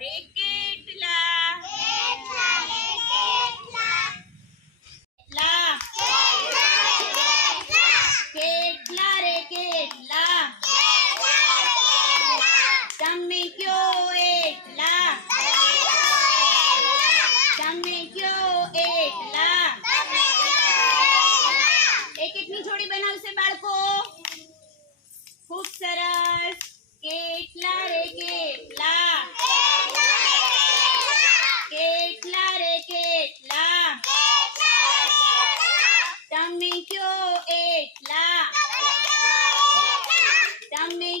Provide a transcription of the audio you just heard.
કેટલા રે કેટલા કેટલા કેટલા રે કેટલા તમે કયો એટલા તમે